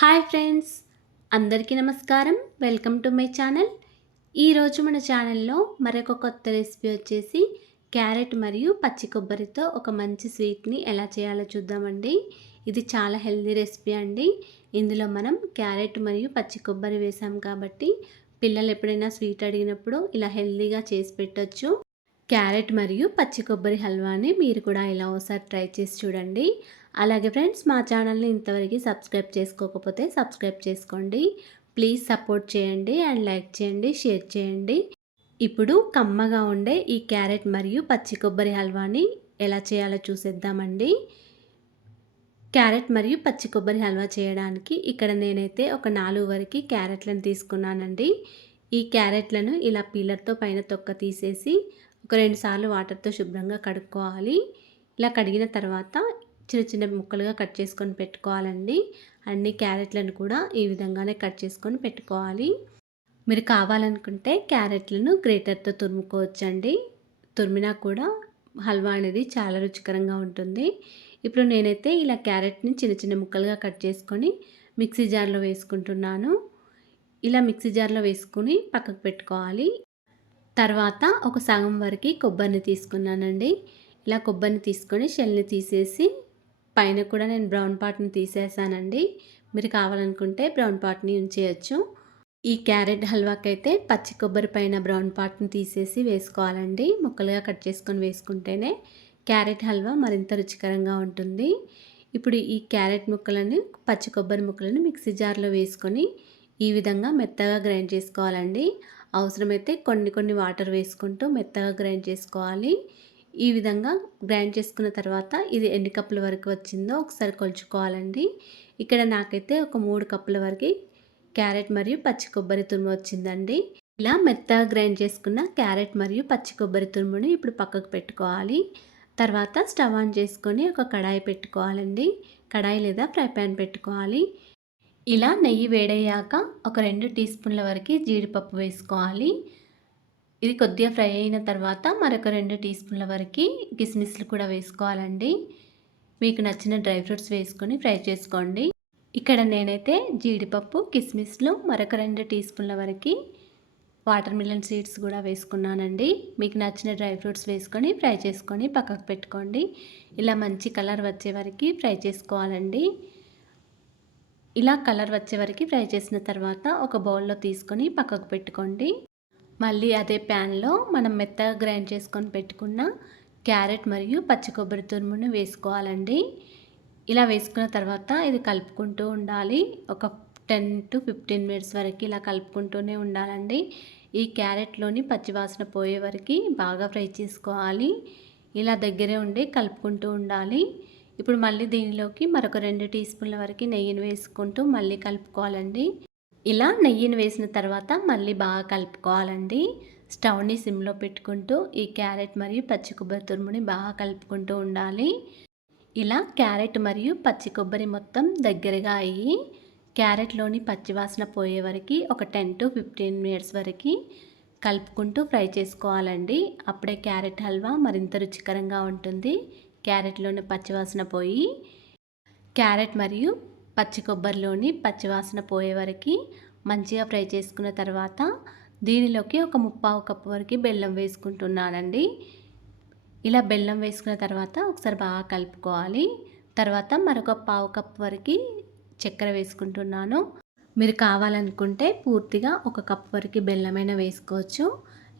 Hi friends అందరికీ నమస్కారం. Welcome to my channel. ఈరోజు మన ఛానల్లో మరొక కొత్త రెసిపీ వచ్చేసి క్యారెట్ మరియు పచ్చి కొబ్బరితో ఒక మంచి స్వీట్ని ఎలా చేయాలో చూద్దామండి. ఇది చాలా హెల్దీ రెసిపీ అండి. ఇందులో మనం క్యారెట్ మరియు పచ్చి కొబ్బరి వేసాం కాబట్టి పిల్లలు ఎప్పుడైనా స్వీట్ అడిగినప్పుడు ఇలా హెల్దీగా చేసి పెట్టచ్చు. క్యారెట్ మరియు పచ్చి కొబ్బరి హల్వాని మీరు కూడా ఇలా ఒకసారి ట్రై చేసి చూడండి. అలాగే ఫ్రెండ్స్ మా ఛానల్ని ఇంతవరకు సబ్స్క్రైబ్ చేసుకోకపోతే సబ్స్క్రైబ్ చేసుకోండి. ప్లీజ్ సపోర్ట్ చేయండి అండ్ లైక్ చేయండి షేర్ చేయండి. ఇప్పుడు కమ్మగా ఉండే ఈ క్యారెట్ మరియు పచ్చి కొబ్బరి హల్వాని ఎలా చేయాలో చూసేద్దామండి. క్యారెట్ మరియు పచ్చి కొబ్బరి హల్వా చేయడానికి ఇక్కడ నేనైతే ఒక నాలుగు వరకు క్యారెట్లను తీసుకున్నానండి. ఈ క్యారెట్లను ఇలా పీలర్తో పైన తొక్క తీసేసి ఒక రెండు సార్లు వాటర్తో శుభ్రంగా కడుక్కోవాలి. ఇలా కడిగిన తర్వాత చిన్న చిన్న ముక్కలుగా కట్ చేసుకొని పెట్టుకోవాలండి. అన్ని క్యారెట్లను కూడా ఈ విధంగానే కట్ చేసుకొని పెట్టుకోవాలి. మీరు కావాలనుకుంటే క్యారెట్లను గ్రేటర్తో తురుముకోవచ్చండి. తురిమినా కూడా హల్వా అనేది చాలా రుచికరంగా ఉంటుంది. ఇప్పుడు నేనైతే ఇలా క్యారెట్ని చిన్న చిన్న ముక్కలుగా కట్ చేసుకొని మిక్సీ జార్లో వేసుకుంటున్నాను. ఇలా మిక్సీ జార్లో వేసుకుని పక్కకు పెట్టుకోవాలి. తర్వాత ఒక సగం వరకు కొబ్బరిని తీసుకున్నానండి. ఇలా కొబ్బరిని తీసుకొని షెల్ని తీసేసి పైన కూడా నేను బ్రౌన్ పార్ట్ని తీసేసానండి. మీరు కావాలనుకుంటే బ్రౌన్ పార్ట్ని ఉంచేయచ్చు ఈ క్యారెట్ హల్వాకి అయితే పచ్చి కొబ్బరి పైన బ్రౌన్ పార్ట్ని తీసేసి వేసుకోవాలండి. ముక్కలుగా కట్ చేసుకొని వేసుకుంటేనే క్యారెట్ హల్వా మరింత రుచికరంగా ఉంటుంది. ఇప్పుడు ఈ క్యారెట్ ముక్కలను పచ్చి కొబ్బరి ముక్కలను మిక్సీ జార్లో వేసుకొని ఈ విధంగా మెత్తగా గ్రైండ్ చేసుకోవాలండి. అవసరమైతే కొన్ని కొన్ని వాటర్ వేసుకుంటూ మెత్తగా గ్రైండ్ చేసుకోవాలి. ఈ విధంగా గ్రైండ్ చేసుకున్న తర్వాత ఇది ఎన్ని కప్పుల వరకు వచ్చిందో ఒకసారి కొలుచుకోవాలండి. ఇక్కడ నాకైతే ఒక మూడు కప్పుల వరకు క్యారెట్ మరియు పచ్చి కొబ్బరి తురుము వచ్చిందండి. ఇలా మెత్తగా గ్రైండ్ చేసుకున్న క్యారెట్ మరియు పచ్చి కొబ్బరి తురుముని ఇప్పుడు పక్కకు పెట్టుకోవాలి. తర్వాత స్టవ్ ఆన్ చేసుకొని ఒక కడాయి పెట్టుకోవాలండి. కడాయి లేదా ఫ్రై ప్యాన్ పెట్టుకోవాలి. ఇలా నెయ్యి వేడయ్యాక ఒక రెండు టీ స్పూన్ల వరకు జీడిపప్పు వేసుకోవాలి. ఇది కొద్దిగా ఫ్రై అయిన తర్వాత మరొక రెండు టీ స్పూన్ల వరకు కిస్మిస్లు కూడా వేసుకోవాలండి. మీకు నచ్చిన డ్రై ఫ్రూట్స్ వేసుకొని ఫ్రై చేసుకోండి. ఇక్కడ నేనైతే జీడిపప్పు కిస్మిస్లు మరొక రెండు టీ స్పూన్ల వరకు వాటర్ మిలన్ సీడ్స్ కూడా వేసుకున్నానండి. మీకు నచ్చిన డ్రై ఫ్రూట్స్ వేసుకొని ఫ్రై చేసుకొని పక్కకు పెట్టుకోండి. ఇలా మంచి కలర్ వచ్చే వరకు ఫ్రై చేసుకోవాలండి. ఇలా కలర్ వచ్చే వరకు ఫ్రై చేసిన తర్వాత ఒక బౌల్లో తీసుకొని పక్కకు పెట్టుకోండి. మళ్ళీ అదే ప్యాన్లో మనం మెత్తగా గ్రైండ్ చేసుకొని పెట్టుకున్న క్యారెట్ మరియు పచ్చి కొబ్బరి తురుమును వేసుకోవాలండి. ఇలా వేసుకున్న తర్వాత ఇది కలుపుకుంటూ ఉండాలి. ఒక టెన్ టు ఫిఫ్టీన్ మినిట్స్ వరకు ఇలా కలుపుకుంటూనే ఉండాలండి. ఈ క్యారెట్లోని పచ్చివాసన పోయే వరకు బాగా ఫ్రై చేసుకోవాలి. ఇలా దగ్గరే ఉండి కలుపుకుంటూ ఉండాలి. ఇప్పుడు మళ్ళీ దీనిలోకి మరొక రెండు టీ స్పూన్ల వరకు నెయ్యిని వేసుకుంటూ మళ్ళీ కలుపుకోవాలండి. ఇలా నెయ్యిని వేసిన తర్వాత మళ్ళీ బాగా కలుపుకోవాలండి. స్టవ్ని సిమ్లో పెట్టుకుంటూ ఈ క్యారెట్ మరియు పచ్చి కొబ్బరి తురుముని బాగా కలుపుకుంటూ ఉండాలి. ఇలా క్యారెట్ మరియు పచ్చి కొబ్బరి మొత్తం దగ్గరగా అయ్యి క్యారెట్లోని పచ్చివాసన పోయే వరకు ఒక టెన్ టు ఫిఫ్టీన్ మినిట్స్ వరకు కలుపుకుంటూ ఫ్రై చేసుకోవాలండి. అప్పుడే క్యారెట్ హల్వా మరింత రుచికరంగా ఉంటుంది. క్యారెట్లోని పచ్చివాసన పోయి క్యారెట్ మరియు పచ్చి కొబ్బరిలోని పచ్చివాసన పోయే వరకు మంచిగా ఫ్రై చేసుకున్న తర్వాత దీనిలోకి ఒక ముప్పావు కప్పు వరకు బెల్లం వేసుకుంటున్నానండి. ఇలా బెల్లం వేసుకున్న తర్వాత ఒకసారి బాగా కలుపుకోవాలి. తర్వాత మరొక పావు కప్పు వరకు చక్కెర వేసుకుంటున్నాను. మీరు కావాలనుకుంటే పూర్తిగా ఒక కప్పు వరకు బెల్లమైనా వేసుకోవచ్చు.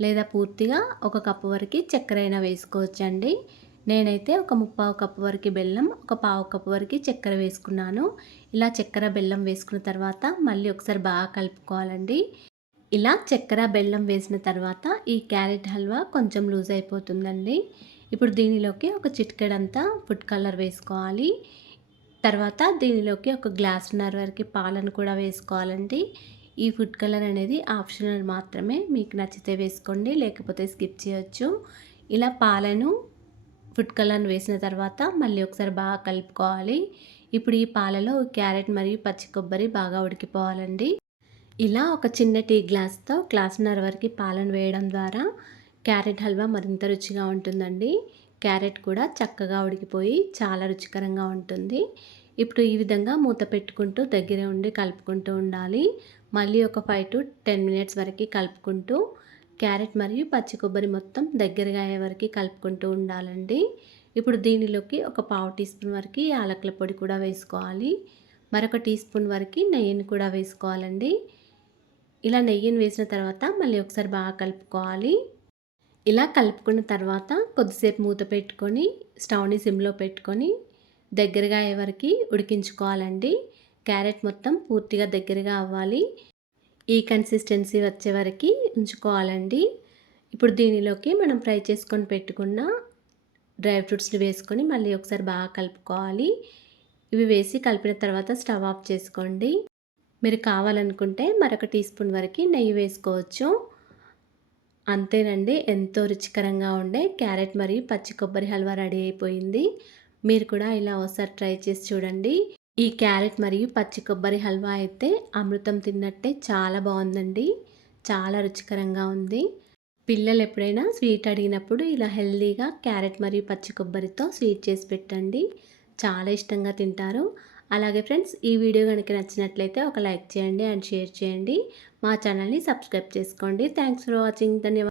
లేదా పూర్తిగా ఒక కప్పు వరకు చక్కెర అయినా వేసుకోవచ్చు అండి నేనైతే ఒక ముప్పావు కప్పు వరకు బెల్లం ఒక పావు కప్పు వరకు చక్కెర వేసుకున్నాను. ఇలా చక్కెర బెల్లం వేసుకున్న తర్వాత మళ్ళీ ఒకసారి బాగా కలుపుకోవాలండి. ఇలా చక్కెర బెల్లం వేసిన తర్వాత ఈ క్యారెట్ హల్వా కొంచెం లూజ్ అయిపోతుందండి. ఇప్పుడు దీనిలోకి ఒక చిటికెడంతా ఫుడ్ కలర్ వేసుకోవాలి. తర్వాత దీనిలోకి ఒక గ్లాసున్నర వరకు పాలను కూడా వేసుకోవాలండి. ఈ ఫుడ్ కలర్ అనేది ఆప్షనల్ మాత్రమే. మీకు నచ్చితే వేసుకోండి లేకపోతే స్కిప్ చేయొచ్చు. ఇలా పాలను ఫుడ్ కలర్ని వేసిన తర్వాత మళ్ళీ ఒకసారి బాగా కలుపుకోవాలి. ఇప్పుడు ఈ పాలలో క్యారెట్ మరియు పచ్చి కొబ్బరి బాగా ఉడికిపోవాలండి. ఇలా ఒక చిన్న టీ గ్లాస్తో గ్లాసున్నర వరకు పాలను వేయడం ద్వారా క్యారెట్ హల్వా మరింత రుచిగా ఉంటుందండి. క్యారెట్ కూడా చక్కగా ఉడికిపోయి చాలా రుచికరంగా ఉంటుంది. ఇప్పుడు ఈ విధంగా మూత పెట్టుకుంటూ దగ్గరే ఉండి కలుపుకుంటూ ఉండాలి. మళ్ళీ ఒక ఫైవ్ టు టెన్ మినిట్స్ వరకు కలుపుకుంటూ క్యారెట్ మరియు పచ్చి కొబ్బరి మొత్తం దగ్గరగా అయ్యే వరకు కలుపుకుంటూ ఉండాలండి. ఇప్పుడు దీనిలోకి ఒక పావు టీ స్పూన్ వరకు యాలకుల పొడి కూడా వేసుకోవాలి. మరొక టీ స్పూన్ వరకు నెయ్యిని కూడా వేసుకోవాలండి. ఇలా నెయ్యిని వేసిన తర్వాత మళ్ళీ ఒకసారి బాగా కలుపుకోవాలి. ఇలా కలుపుకున్న తర్వాత కొద్దిసేపు మూత పెట్టుకొని స్టవ్ని సిమ్లో పెట్టుకొని దగ్గరగా అయ్యే వరకు ఉడికించుకోవాలండి. క్యారెట్ మొత్తం పూర్తిగా దగ్గరగా అవ్వాలి. ఈ కన్సిస్టెన్సీ వచ్చే వరకు ఉంచుకోవాలండి. ఇప్పుడు దీనిలోకి మనం ఫ్రై చేసుకొని పెట్టుకున్న డ్రై ఫ్రూట్స్ని వేసుకొని మళ్ళీ ఒకసారి బాగా కలుపుకోవాలి. ఇవి వేసి కలిపిన తర్వాత స్టవ్ ఆఫ్ చేసుకోండి. మీరు కావాలనుకుంటే మరొక టీ స్పూన్ వరకు నెయ్యి వేసుకోవచ్చు. అంతేనండి ఎంతో రుచికరంగా ఉండే క్యారెట్ మరియు పచ్చి కొబ్బరి హల్వా రెడీ అయిపోయింది. మీరు కూడా ఇలా ఒకసారి ట్రై చేసి చూడండి. ఈ క్యారెట్ మరియు పచ్చి కొబ్బరి హల్వా అయితే అమృతం తిన్నట్టే చాలా బాగుందండి. చాలా రుచికరంగా ఉంది. పిల్లలు ఎప్పుడైనా స్వీట్ అడిగినప్పుడు ఇలా హెల్దీగా క్యారెట్ మరియు పచ్చి కొబ్బరితో స్వీట్ చేసి పెట్టండి. చాలా ఇష్టంగా తింటారు. అలాగే ఫ్రెండ్స్ ఈ వీడియో కనుక నచ్చినట్లయితే ఒక లైక్ చేయండి అండ్ షేర్ చేయండి. మా ఛానల్ని సబ్స్క్రైబ్ చేసుకోండి. Thanks for watching. ధన్యవాదాలు.